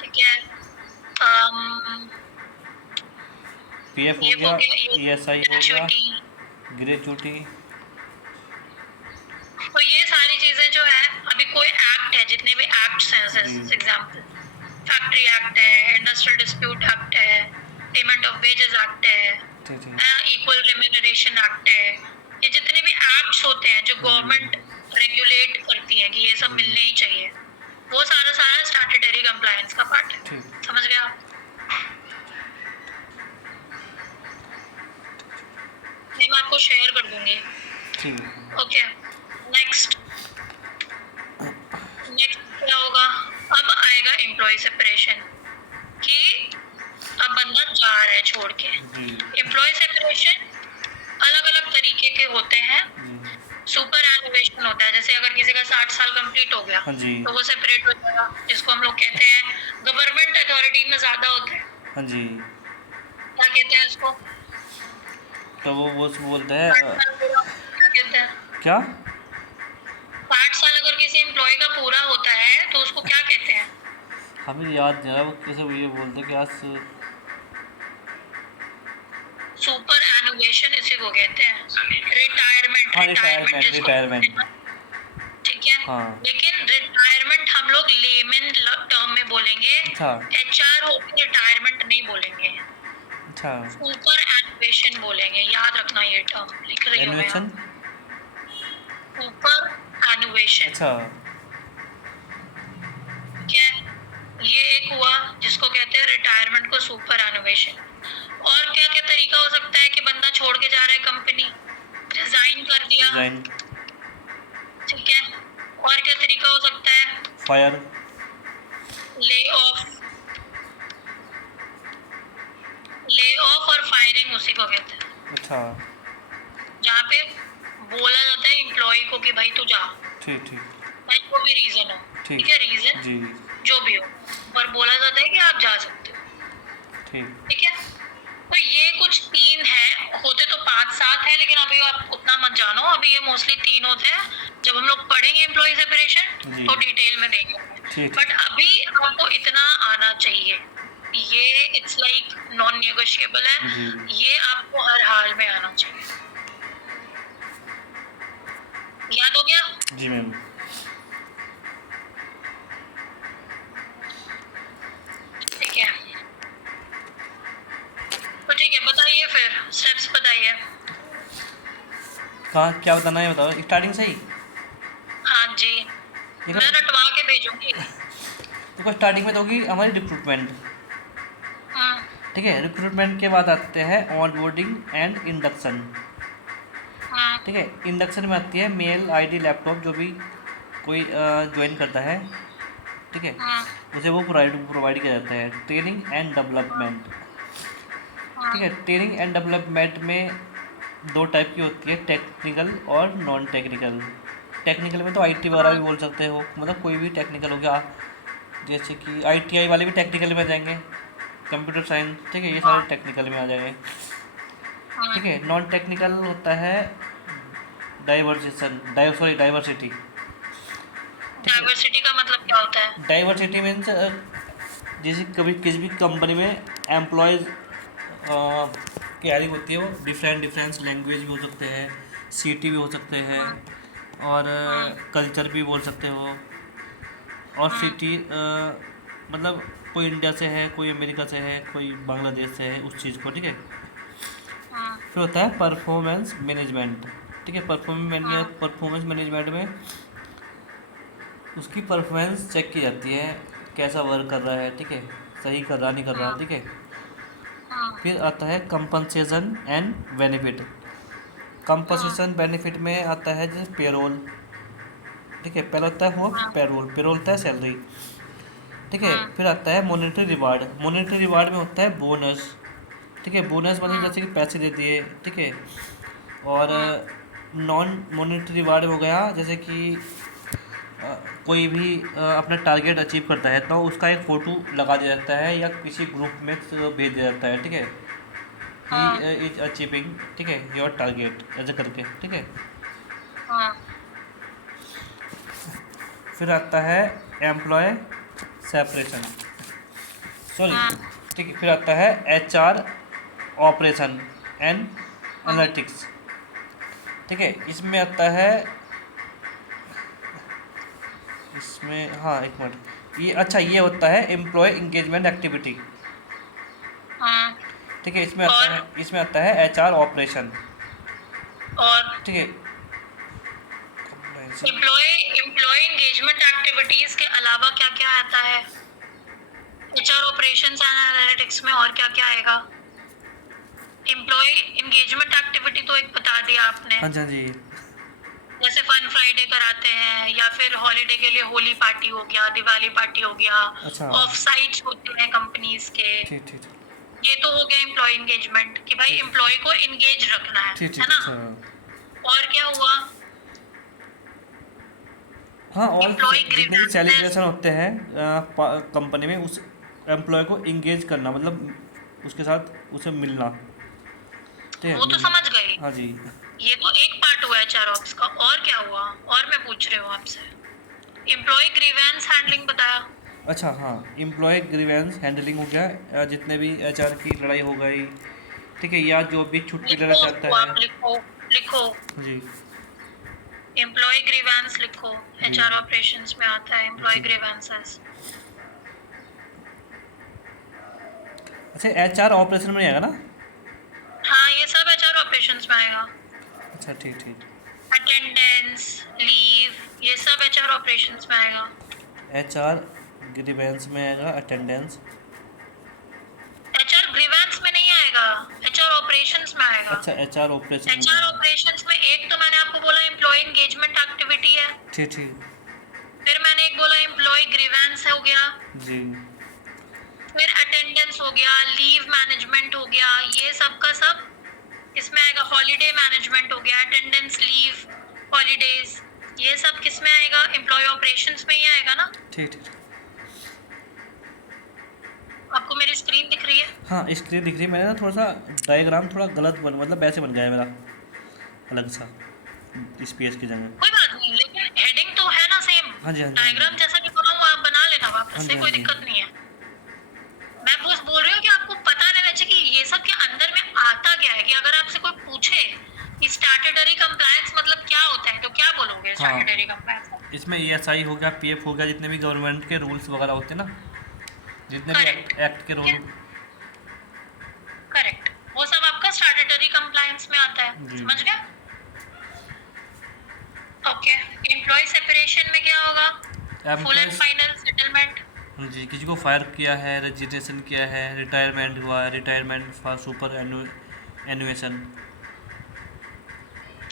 ठीक है, पीएफ हो ये गया, हो गया, ईएसआई हो गया, ग्रेच्युटी। ग्रेच्युटी। तो ये सारी चीजें जो है, अभी कोई एक्ट है, जितने भी एक्ट्स हैं, जी। एग्जाम्पल फैक्ट्री एक्ट है, इंडस्ट्रियल डिस्प्यूट एक्ट है, पेमेंट ऑफ वेजेस एक्ट है, ठीक ठीक इक्वल रेम्यूनरेशन एक्ट है, ये जितने भी एक्ट्स होते हैं जो गवर्नमेंट रेगुलेट करती है कि ये सब मिलने ही चाहिए, वो सारा सारा स्टैट्यूटरी कंप्लायंस का पार्ट है। ठीक समझ गए आप? मैं आपको शेयर कर दूंगी। ठीक। ओके, नेक्स्ट क्या होगा? अब आएगा एम्प्लॉय सेपरेशन, कि अब बंदा जा रहा है छोड़ के। जी एम्प्लॉय सेपरेशन अलग अलग तरीके के होते हैं। जी सुपर एनुवेशन होता है, जैसे अगर किसी का 60 साल कंप्लीट हो गया हाँ जी तो वो सेपरेट हो जाएगा, जिसको हम लोग कहते हैं गवर्नमेंट अथॉरिटी में ज्यादा होता है, हाँ जी। क्या कहते हैं इसको? तो वो बोलते 60 हैं साल पूरा क्या कहते हैं? क्या? 60 साल अगर किसी एम्प्लॉय का पूरा होता है तो उसको क्या कहते हैं? हमें याद नहीं आ रहा वो कैसे ये बोलते हैं क्या सुपर एनुवेशन इसी को कहते हैं। रिटायरमेंट, हाँ रिटायरमेंट। ठीक है। हाँ लेकिन रिटायरमेंट हम लोग लेमन टर्म में बोलेंगे, अच्छा एचआर हो रिटायरमेंट नहीं बोलेंगे, अच्छा। सुपर एनुवेशन बोलेंगे। याद रखना ये टर्म, लिख रही हूँ मैं। एनुएशन सुपर एनुवेशन, अच्छा ठीक है। ये एक हुआ जिसको कहते हैं रिटायरमेंट को सुपर एनुवेशन। और क्या क्या तरीका हो सकता है कि बंदा छोड़ के जा रहा है कंपनी, रिजाइन कर दिया, डिजाइन, ठीक है। और क्या तरीका हो सकता है? फायर, ले ऑफ और फायरिंग उसी को कहते हैं, अच्छा जहाँ पे बोला जाता है एम्प्लॉय को कि भाई तू जा, ठीक ठीक भाई जो भी रीजन हो, ठीक है, रीजन जी जो भी हो, पर बोला जाता है कि आप जा सकते हो, ठीक ठीक है। तो ये कुछ 3 है, होते तो 5-7 है, लेकिन अभी आप उतना मत जानो, अभी ये मोस्टली 3 होते हैं। जब हम लोग पढ़ेंगे एम्प्लॉय सेपरेशन जी। तो डिटेल में देखेंगे, ठीक बट अभी आपको इतना आना चाहिए, ये इट्स लाइक नॉन नेगोशिएबल है, जी ये आपको हर हाल में आना चाहिए। याद हो गया? जी मैम। ठीक है, तो ठीक है, बताइए फिर स्टेप्स बताइए। कहाँ क्या बताना है बताओ स्टार्टिंग से ही। हाँ जी, ये मैं रटवा के भेजूंगी। देखो स्टार्टिंग में तो होगी हमारी रिक्रूटमेंट, हाँ, ठीक है। रिक्रूटमेंट के बाद आते हैं ऑनबोर्डिंग एंड इंडक्शन, हाँ, ठीक है। इंडक्शन में आती है मेल आईडी लैपटॉप, जो भी कोई ज्वाइन करता है, ठीक है, हाँ, उसे वो प्रोवाइड किया जाता है। ट्रेनिंग एंड डेवलपमेंट, ठीक है। ट्रेनिंग एंड डेवलपमेंट में 2 टाइप की होती है, टेक्निकल और नॉन टेक्निकल। टेक्निकल में तो आईटी वगैरह भी बोल सकते हो, मतलब कोई भी टेक्निकल हो गया, जैसे कि आईटीआई वाले भी टेक्निकल में आ जाएंगे, कंप्यूटर साइंस, ठीक है, ये सारे टेक्निकल में आ जाएंगे, ठीक है। नॉन टेक्निकल होता है डाइवर्सिटी। डाइवर्सिटी का मतलब क्या होता है? डाइवर्सिटी मीन्स जैसे कभी किसी भी कंपनी में एम्प्लॉयज़ की हायरिंग होती है, वो डिफरेंट लैंग्वेज भी हो सकते हैं, सिटी भी हो सकते हैं, और कल्चर भी बोल सकते हो, और सिटी मतलब कोई इंडिया से है, कोई अमेरिका से है, कोई बांग्लादेश से है, उस चीज़ को, ठीक है। फिर होता है परफॉर्मेंस मैनेजमेंट, ठीक है। परफॉर्मेंस मैनेजमेंट में उसकी परफॉर्मेंस चेक की जाती है, कैसा वर्क कर रहा है, ठीक है, सही कर रहा नहीं कर रहा, ठीक है। फिर आता है compensation and benefit. Compensation benefit में आता है जैसे पेरोल, ठीक है, पहला होता है वो पेरोल होता है सैलरी, ठीक है। फिर आता है मॉनेटरी रिवार्ड में होता है बोनस, ठीक है। बोनस मतलब जैसे कि पैसे दे दिए, ठीक है। और नॉन मॉनेटरी रिवार्ड हो गया, जैसे कि कोई भी अपना टारगेट अचीव करता है तो उसका एक फ़ोटो लगा दिया जाता है या किसी ग्रुप में भेज दिया जाता है, ठीक है। ही हाँ इज अचीविंग, ठीक है, योर टारगेट ऐसे करके, ठीक है। हाँ फिर आता है एम्प्लॉय सेपरेशन, सॉरी, हाँ ठीक है। फिर आता है HR ऑपरेशन एंड हाँ एनालिटिक्स, ठीक है। इसमें आता है, इसमें हाँ एक मिनट, ये अच्छा ये होता है एम्प्लॉय इंगेजमेंट एक्टिविटी, हाँ। ठीक है। और इसमें आता है HR ऑपरेशन, और ठीक है। एम्प्लॉय एम्प्लॉय एंगेजमेंट एक्टिविटीज के अलावा क्या क्या आता है HR ऑपरेशंस एंड एनालिटिक्स में? और क्या क्या आएगा? एम्प्लॉय एंगेजमेंट एक्टिविटी तो एक बता दिया आपने, हाँ जी, हाँ जी, जैसे फन फ्राइडे कराते हैं या फिर हॉलीडे के लिए होली पार्टी हो गया, दिवाली पार्टी हो गया, अच्छा, ऑफ साइट्स होते हैं कंपनीज के। ठीक ठीक ये तो हो गया एम्प्लॉय एंगेजमेंट कि भाई एम्प्लॉय को एंगेज रखना ठीक है ठीक, ना? अच्छा। और क्या हुआ? हाँ, और एम्प्लॉय जितने भी ग्रीवेंसेस। सेलिब्रेशन होते हैं कंपनी में, उस एम्प्लॉय को इंगेज करना, मतलब उसके साथ उसे मिलना, ठीक है। वो तो समझ गई, हाँ जी। ये तो एक पार्ट हुआ HR ऑप्स का। और क्या हुआ? और मैं पूछ रही हूँ आपसे, एम्प्लॉय ग्रीवेंस हैंडलिंग बताया। अच्छा, हाँ, एम्प्लॉय ग्रीवेंस हैंडलिंग हो गया, जितने भी HR की लड़ाई हो गई, ठीक है, या जो भी छुट्टी लेना लिखो चाहता उसको, है। आप लिखो, लिखो जी एम्प्लॉय ग्रीवेंस लिखो। जी HR ऑपरेशंस में आता है एम्प्लॉय जी। ग्रीवेंसेस। अच्छा, HR ऑपरेशन में नहीं आएगा ना? हाँ, ये सब HR ऑपरेशंस में आएगा। अच्छा, ठीक ठीक। अटेंडेंस, लीव, ये सब HR ऑपरेशंस में आएगा। HR ग्रीवेंस में आएगा, अटेंडेंस। HR ग्रीवेंस में नहीं आएगा, HR ऑपरेशंस में आएगा। अच्छा, HR ऑपरेशन HR में। ऑपरेशंस में एक तो मैंने आपको बोला एम्प्लॉय एंगेजमेंट एक्टिविटी है, ठीक ठीक। फिर मैंने एक बोला एम्प्लॉय ग्रीवेंस हो गया, जी फिर अटेंडेंस हो गया, लीव मैनेजमेंट हो गया, ये सब का सब इसमें आएगा। हॉलीडे मैनेजमेंट हो गया, अटेंडेंस, लीव, हॉलीडेज, ये सब किस में आएगा? एम्प्लॉय ऑपरेशंस में ही आएगा ना? ठीक ठीक। आपको मेरी स्क्रीन दिख रही है? हाँ, स्क्रीन दिख रही है। मैंने ना थोड़ा सा डायग्राम थोड़ा गलत बन, मतलब ऐसे बन गया है मेरा, अलग सा, इस पेज की जगह। कोई बात नहीं, लेकिन हेडिंग तो है ना सेम। हाँ जी, हाँ जी, हाँ जी। डायग्राम जैसा भी बनाऊं आप बना लेना हाँ वापस जी, से, हाँ कोई जी। दिक्कत नहीं है। मैं बस बोल रही हूँ कि आपको पता रहना चाहिए कि ये सब के अंदर में आता क्या है। कि अगर आपसे कोई पूछे कि स्टैट्यूटरी कंप्लायंस मतलब क्या होता है, तो क्या बोलोगे हाँ, स्टैट्यूटरी कंप्लायंस? इसमें ESI हो गया, PF हो गया, जितने भी गवर्नमेंट के रूल्स वगैरह होते हैं ना, जितने भी करेक्ट, एक्ट के रूल। करेक्ट, वो सब आपका स्टैट्यूटरी कंप्लायंस में आता है। जी। समझ गया? ओके। एम्प्लॉय सेपरेशन में क्या होगा? Full and employees, final settlement. जी, किसी को फायर किया है, रजिस्ट्रेशन किया है, रिटायरमेंट हुआ है, रिटायरमेंट फॉर सुपर एनुएशन।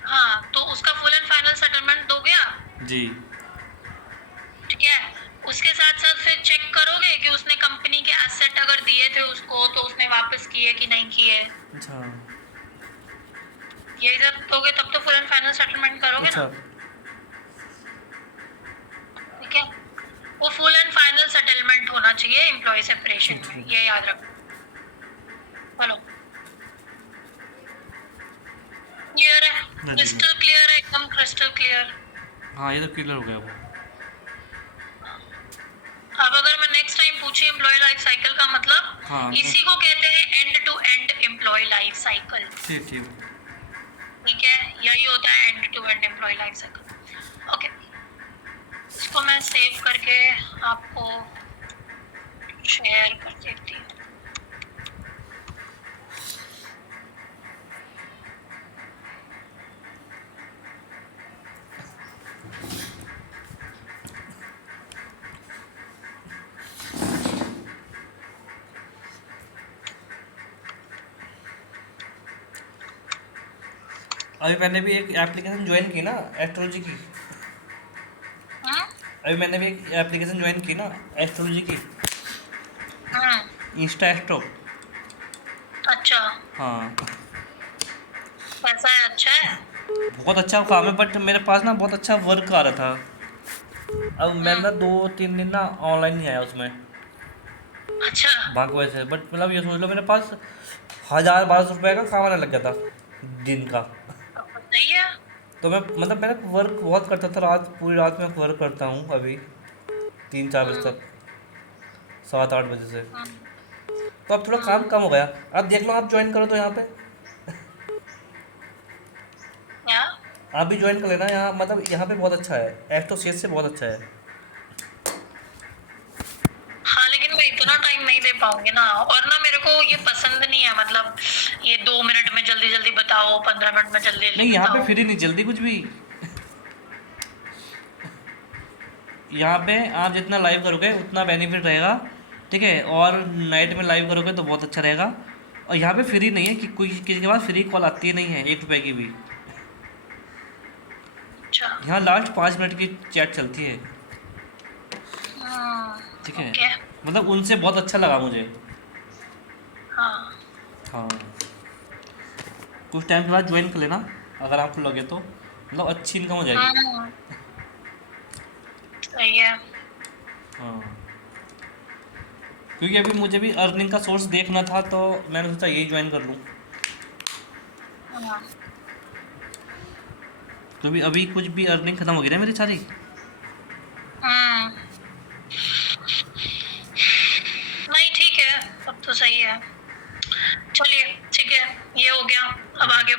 हाँ, तो उसका फुल एंड फाइनल सेटलमेंट दोगे आप, जी ठीक है। उसके साथ साथ फिर चेक करोगे कि उसने कंपनी के एसेट अगर दिए थे उसको, तो उसने वापस किए कि नहीं किए। अच्छा ये जब दोगे तब तो फुल एंड फाइनल सेटलमेंट करोगे अच्छा। ना, ठीक है। वो फुल एंड फाइनल सेटलमेंट होना चाहिए एम्प्लॉय सेपरेशन ठीक में, ठीक। ये याद रखो। बोलो, क्लियर है? हाँ जी, क्रिस्टल क्लियर है, एकदम क्रिस्टल क्लियर। हाँ, ये तो क्लियर हो गया वो। अब अगर मैं नेक्स्ट टाइम पूछी एम्प्लॉय लाइफ साइकिल का मतलब, हाँ, इसी को कहते हैं end to end employee life cycle, ठीक ठीक। ठीक है। यही होता है end to end employee life cycle. Okay, इसको मैं सेव करके आपको शेयर कर देती हूँ। अभी मैंने भी एक एप्लीकेशन ज्वाइन की ना, एस्ट्रोलॉजी की। हम्म अभी मैंने भी एक एप्लीकेशन ज्वाइन की ना, एस्ट्रोलॉजी की, हम्म इंस्टा एस्ट्रो। अच्छा। अच्छा, हाँ, कैसा है? अच्छा है? बहुत अच्छा काम है, बट मेरे पास ना बहुत अच्छा वर्क आ रहा था। अब मैं ना हम्म। 2-3 दिन ना ऑनलाइन नहीं आया उसमें, अच्छा। वहाँ की वजह से। बट मतलब ये सोच लो मेरे पास 1000-1200 रुपये का काम आने लग गया था दिन का। अब सही है। तो मैं मतलब मैं वर्क बहुत करता था, रात पूरी रात में वर्क करता हूँ अभी, 3-4 बजे हम्म। तक, 7-8 बजे से। हम्म। तो अब थोड़ा काम हम्म। कम हो गया। अब देख लो, आप ज्वाइन करो तो यहाँ पे, क्या? आप भी ज्वाइन कर लेना यहाँ, मतलब यहाँ पे बहुत अच्छा है, एस्ट्रोसेस से बहुत अच्छा है। हाँ, लेकिन मैं इतना टाइम नहीं दे पाऊंगी ना, और ना मेरे को ये पसंद नहीं है, मतलब ये 2 मिनट में जल्दी जल्दी बताओ, 15 मिनट में जल्दी जल्दी नहीं, यहाँ पे बताओ। फ्री नहीं जल्दी कुछ भी। यहाँ पे आप जितना लाइव करोगे उतना बेनिफिट रहेगा, ठीक है। और नाइट में लाइव करोगे तो बहुत अच्छा रहेगा। और यहाँ पे फ्री नहीं है कि कोई किसी के पास फ्री कॉल आती ही नहीं है 1 रुपए की भी। अच्छा। यहाँ लास्ट 5 मिनट की चैट चलती है, ठीक है। ओके। मतलब उनसे बहुत अच्छा लगा मुझे। हाँ। हाँ, कुछ टाइम के बाद ज्वाइन कर लेना अगर आपको लगे तो, मतलब अच्छी इनकम हो जाएगी। हम्म। सही है। हाँ, क्योंकि अभी मुझे भी अर्निंग का सोर्स देखना था, तो मैंने सोचा यही ज्वाइन कर लूँ। हाँ। क्योंकि अभी कुछ भी अर्निंग खत्म हो गई ना मेरी सारी। हम्म। नहीं, ठीक है, तब तो सही है। चलिए, ठीक है, ये हो गया। अब आगे